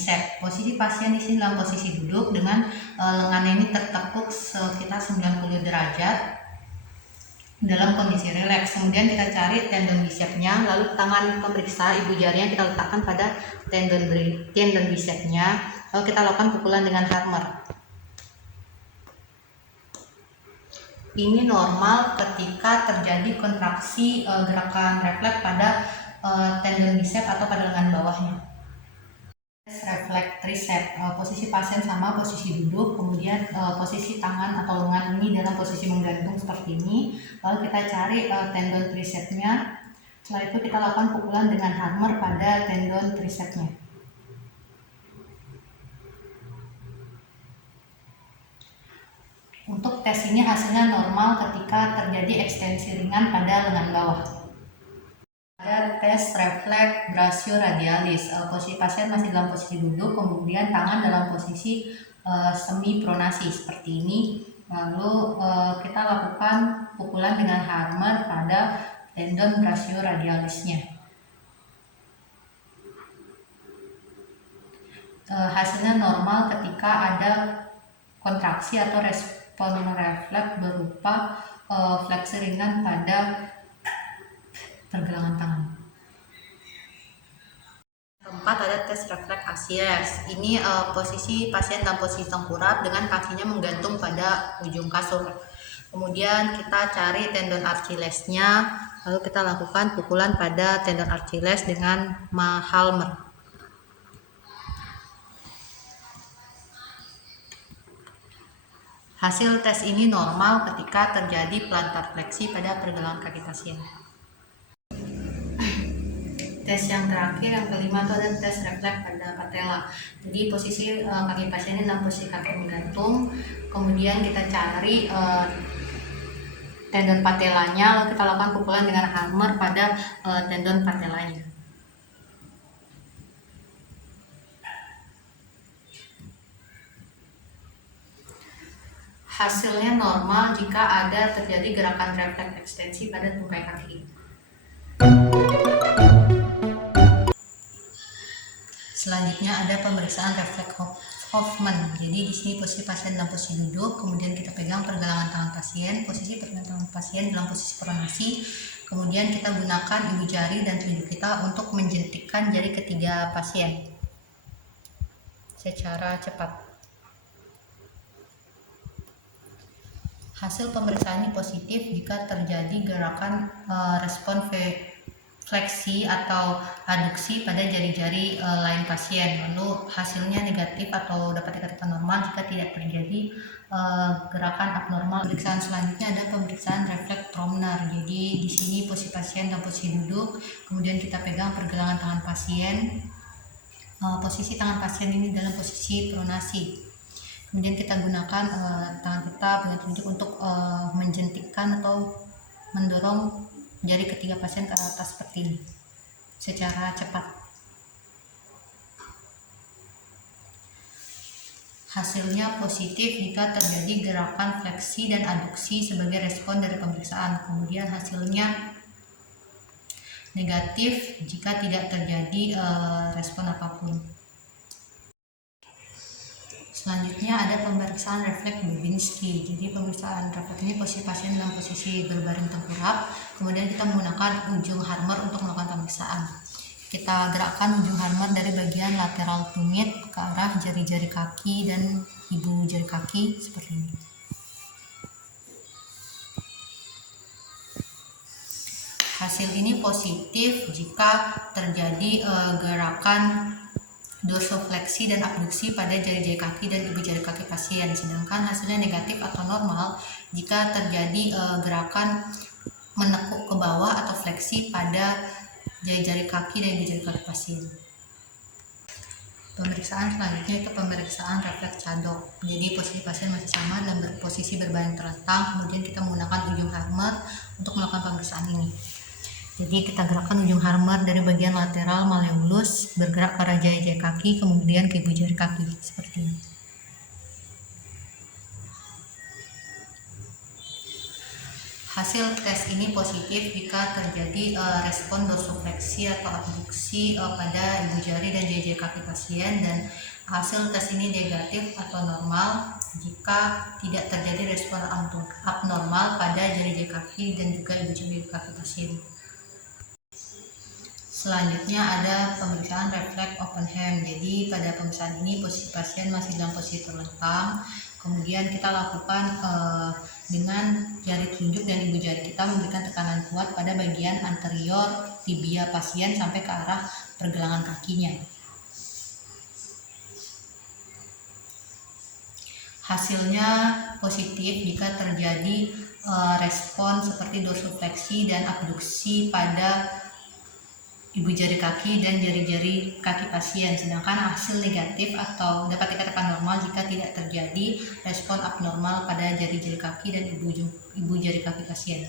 bicep. Posisi pasien di sini dalam posisi duduk dengan lengannya ini tertekuk sekitar 90 derajat dalam kondisi rileks. Kemudian kita cari tendon bicepnya, lalu tangan pemeriksa ibu jarinya kita letakkan pada tendon bicepnya, lalu kita lakukan pukulan dengan hammer. Ini normal ketika terjadi kontraksi gerakan refleks pada tendon bicep atau pada lengan bawahnya. Refleks tricep, posisi pasien sama posisi duduk, kemudian posisi tangan atau lengan ini dalam posisi menggantung seperti ini, lalu kita cari tendon tricepnya. Setelah itu kita lakukan pukulan dengan hammer pada tendon tricepnya. Untuk tes ini hasilnya normal ketika terjadi ekstensi ringan pada lengan bawah. Ada tes refleks brachioradialis, posisi pasien masih dalam posisi duduk, kemudian tangan dalam posisi semi pronasi seperti ini, lalu kita lakukan pukulan dengan hammer pada tendon brachioradialisnya. Hasilnya normal ketika ada kontraksi atau respon refleks berupa fleksi ringan pada pergelangan tangan. Keempat, ada tes refleks Achilles. Ini posisi pasien dalam posisi tengkurap dengan kakinya menggantung pada ujung kasur. Kemudian kita cari tendon Achillesnya, lalu kita lakukan pukulan pada tendon Achilles dengan hammer. Hasil tes ini normal ketika terjadi plantar fleksi pada pergelangan kaki pasien. Tes yang terakhir, yang kelima, itu ada tes refleks pada patella. Jadi posisi kaki pasien ini dalam posisi kaki menggantung, kemudian kita cari tendon patellanya, lalu kita lakukan pukulan dengan hammer pada tendon patellanya. Hasilnya normal jika ada terjadi gerakan refleks ekstensi pada tungkai kaki. Selanjutnya ada pemeriksaan refleks Hoffman. Jadi di sini posisi pasien dalam posisi duduk, kemudian kita pegang pergelangan tangan pasien, posisi pergelangan tangan pasien dalam posisi pronasi, kemudian kita gunakan ibu jari dan telunjuk kita untuk menjentikkan jari ketiga pasien secara cepat. Hasil pemeriksaan ini positif jika terjadi gerakan respon fleksi atau aduksi pada jari-jari lain pasien. Lalu hasilnya negatif atau dapat dikatakan normal jika tidak terjadi gerakan abnormal. Pemeriksaan selanjutnya ada pemeriksaan refleks Tromner. Jadi di sini posisi pasien dalam posisi duduk, kemudian kita pegang pergelangan tangan pasien. Posisi tangan pasien ini dalam posisi pronasi. Kemudian kita gunakan tangan kita dengan telunjuk untuk menjentikkan atau mendorong jari ketiga pasien ke atas seperti ini secara cepat. Hasilnya positif jika terjadi gerakan fleksi dan aduksi sebagai respon dari pemeriksaan. Kemudian hasilnya negatif jika tidak terjadi respon apapun. Selanjutnya ada pemeriksaan refleks Babinski. Jadi pemeriksaan refleks ini posisi pasien dalam posisi berbaring tengkurap, kemudian kita menggunakan ujung hammer untuk melakukan pemeriksaan. Kita gerakkan ujung hammer dari bagian lateral tumit ke arah jari-jari kaki dan ibu jari kaki seperti ini. Hasil ini positif jika terjadi gerakan dorsofleksi dan abduksi pada jari-jari kaki dan ibu jari kaki pasien, sedangkan hasilnya negatif atau normal jika terjadi gerakan menekuk ke bawah atau fleksi pada jari-jari kaki dan ibu jari kaki pasien. Pemeriksaan selanjutnya itu pemeriksaan refleks Cadok. Jadi posisi pasien masih sama dan posisi berbaring terlentang, kemudian kita menggunakan ujung hammer untuk melakukan pemeriksaan ini. Jadi kita gerakkan ujung hammer dari bagian lateral malleolus bergerak ke arah jari-jari kaki, kemudian ke ibu jari kaki seperti ini. Hasil tes ini positif jika terjadi respon dorsifleksi atau abduksi pada ibu jari dan jari kaki pasien, dan hasil tes ini negatif atau normal jika tidak terjadi respon abnormal pada jari kaki dan juga ibu jari kaki pasien. Selanjutnya ada pemeriksaan refleks open hand. Jadi pada pemeriksaan ini posisi pasien masih dalam posisi terlentang. Kemudian kita lakukan dengan jari telunjuk dan ibu jari kita memberikan tekanan kuat pada bagian anterior tibia pasien sampai ke arah pergelangan kakinya. Hasilnya positif jika terjadi respon seperti dorsifleksi dan abduksi pada ibu jari kaki dan jari-jari kaki pasien, sedangkan hasil negatif atau dapat dikatakan normal jika tidak terjadi respon abnormal pada jari-jari kaki dan ibu jari kaki pasien.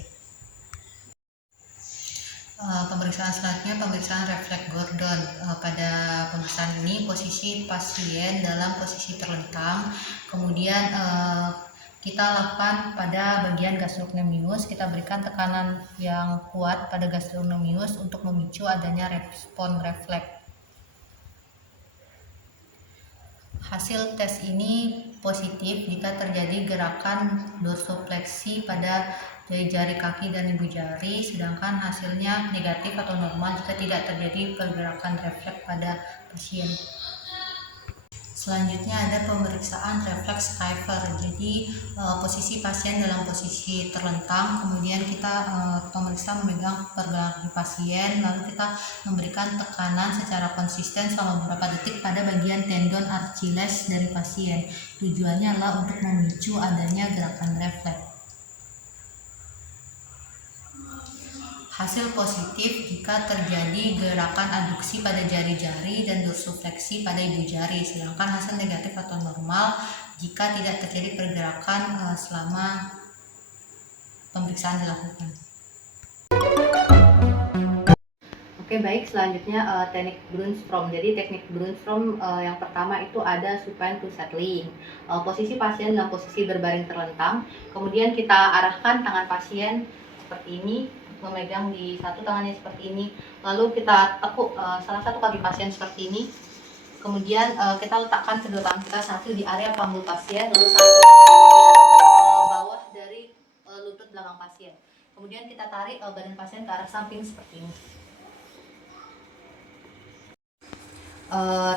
Pemeriksaan selanjutnya pemeriksaan refleks Gordon. Pada pemeriksaan ini posisi pasien dalam posisi terlentang, kemudian kita lakukan pada bagian gastrocnemius, kita berikan tekanan yang kuat pada gastrocnemius untuk memicu adanya respon refleks. Hasil tes ini positif jika terjadi gerakan dorsifleksi pada jari kaki dan ibu jari, sedangkan hasilnya negatif atau normal jika tidak terjadi pergerakan refleks pada pasien. Selanjutnya ada pemeriksaan refleks Kiefer. Jadi posisi pasien dalam posisi terlentang, kemudian kita pemeriksa memegang pergelangan pasien, lalu kita memberikan tekanan secara konsisten selama beberapa detik pada bagian tendon Achilles dari pasien. Tujuannya adalah untuk memicu adanya gerakan refleks. Hasil positif jika terjadi gerakan aduksi pada jari-jari dan dorsifleksi pada ibu jari, sedangkan hasil negatif atau normal jika tidak terjadi pergerakan selama pemeriksaan dilakukan. Oke, baik, selanjutnya teknik Brunstrom. Jadi teknik Brunstrom yang pertama itu ada supine to settling. Posisi pasien dalam posisi berbaring terlentang, kemudian kita arahkan tangan pasien seperti ini, memegang di satu tangannya seperti ini, lalu kita tekuk salah satu kaki pasien seperti ini, kemudian kita letakkan kedua tangan kita, satu di area panggul pasien, lalu satu di bawah dari lutut belakang pasien. Kemudian kita tarik badan pasien ke arah samping seperti ini.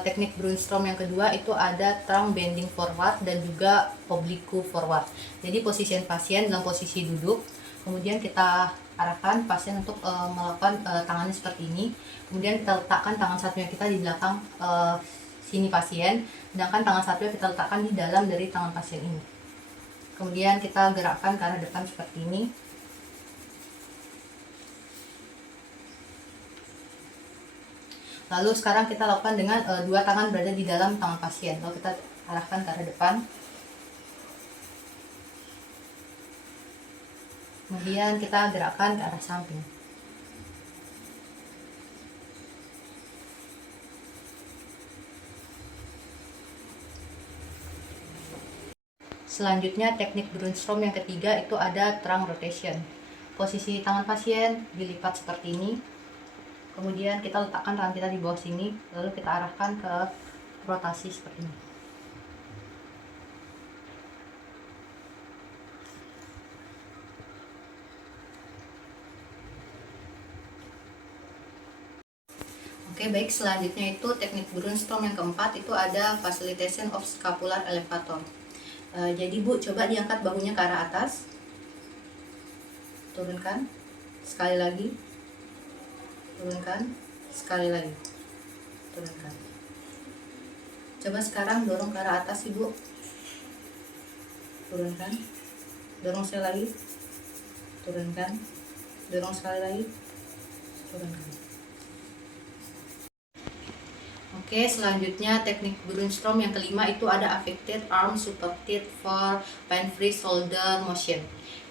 Teknik Brunstrom yang kedua itu ada trunk bending forward dan juga oblique forward. Jadi posisi pasien dalam posisi duduk, kemudian kita arahkan pasien untuk melakukan tangannya seperti ini, kemudian kita letakkan tangan satunya kita di belakang sini pasien, sedangkan tangan satunya kita letakkan di dalam dari tangan pasien ini, kemudian kita gerakkan ke arah depan seperti ini. Lalu sekarang kita lakukan dengan dua tangan berada di dalam tangan pasien, lalu kita arahkan ke arah depan. Kemudian kita gerakkan ke arah samping. Selanjutnya teknik Brunstrom yang ketiga itu ada trunk rotation. Posisi tangan pasien dilipat seperti ini. Kemudian kita letakkan tangan kita di bawah sini, lalu kita arahkan ke rotasi seperti ini. Oke, baik, selanjutnya itu teknik Brunstrom yang keempat itu ada facilitation of scapular elevator. Jadi Bu, coba diangkat bahunya ke arah atas, turunkan, sekali lagi, turunkan, sekali lagi, turunkan. Coba sekarang dorong ke arah atas Ibu, turunkan, dorong sekali lagi, turunkan, dorong sekali lagi, turunkan. Oke, selanjutnya teknik Brunstrom yang kelima itu ada affected arm supported for pain-free shoulder motion.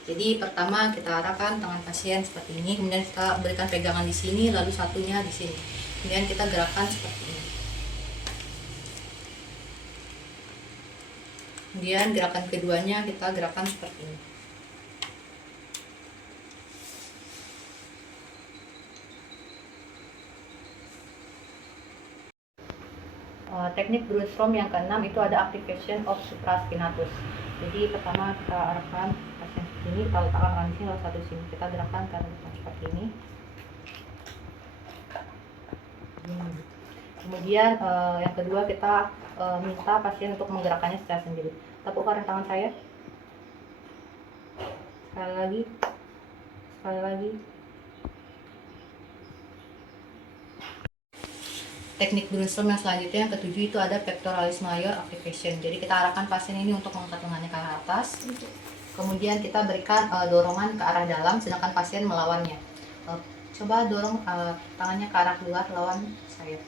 Jadi pertama kita arahkan tangan pasien seperti ini, kemudian kita berikan pegangan di sini, lalu satunya di sini. Kemudian kita gerakkan seperti ini. Kemudian gerakan keduanya kita gerakan seperti ini. Teknik Brunstrom yang keenam itu ada activation of supraspinatus. Jadi pertama kita arahkan pasien sini, kita letakkan tangan di sini lalu satu sini, kita gerakkan ke arah depan seperti ini. Kemudian yang kedua kita minta pasien untuk menggerakkannya secara sendiri. Tepuk arah tangan saya. Sekali lagi. Sekali lagi. Teknik Brunstrom yang selanjutnya yang ketujuh itu ada pectoralis major activation. Jadi kita arahkan pasien ini untuk mengangkat lengannya ke arah atas. Kemudian kita berikan dorongan ke arah dalam, sedangkan pasien melawannya. Coba dorong tangannya ke arah luar, lawan saya.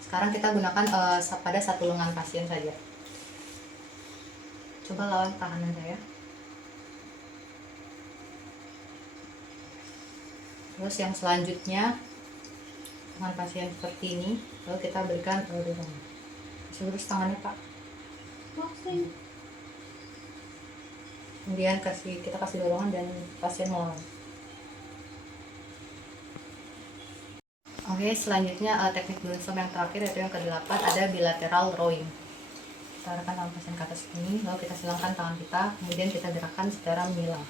Sekarang kita gunakan pada satu lengan pasien saja. Coba lawan kanan saya. Terus yang selanjutnya dengan pasien seperti ini, lalu kita berikan dorongan. Lurus tangannya Pak. Kemudian kita kasih dorongan dan pasien melawan. Oke, selanjutnya teknik Brunstrom yang terakhir yaitu yang ke-8 ada bilateral rowing. Kita arahkan tangan pasien ke atas ini, lalu kita silangkan tangan kita, kemudian kita gerakkan secara menyilang.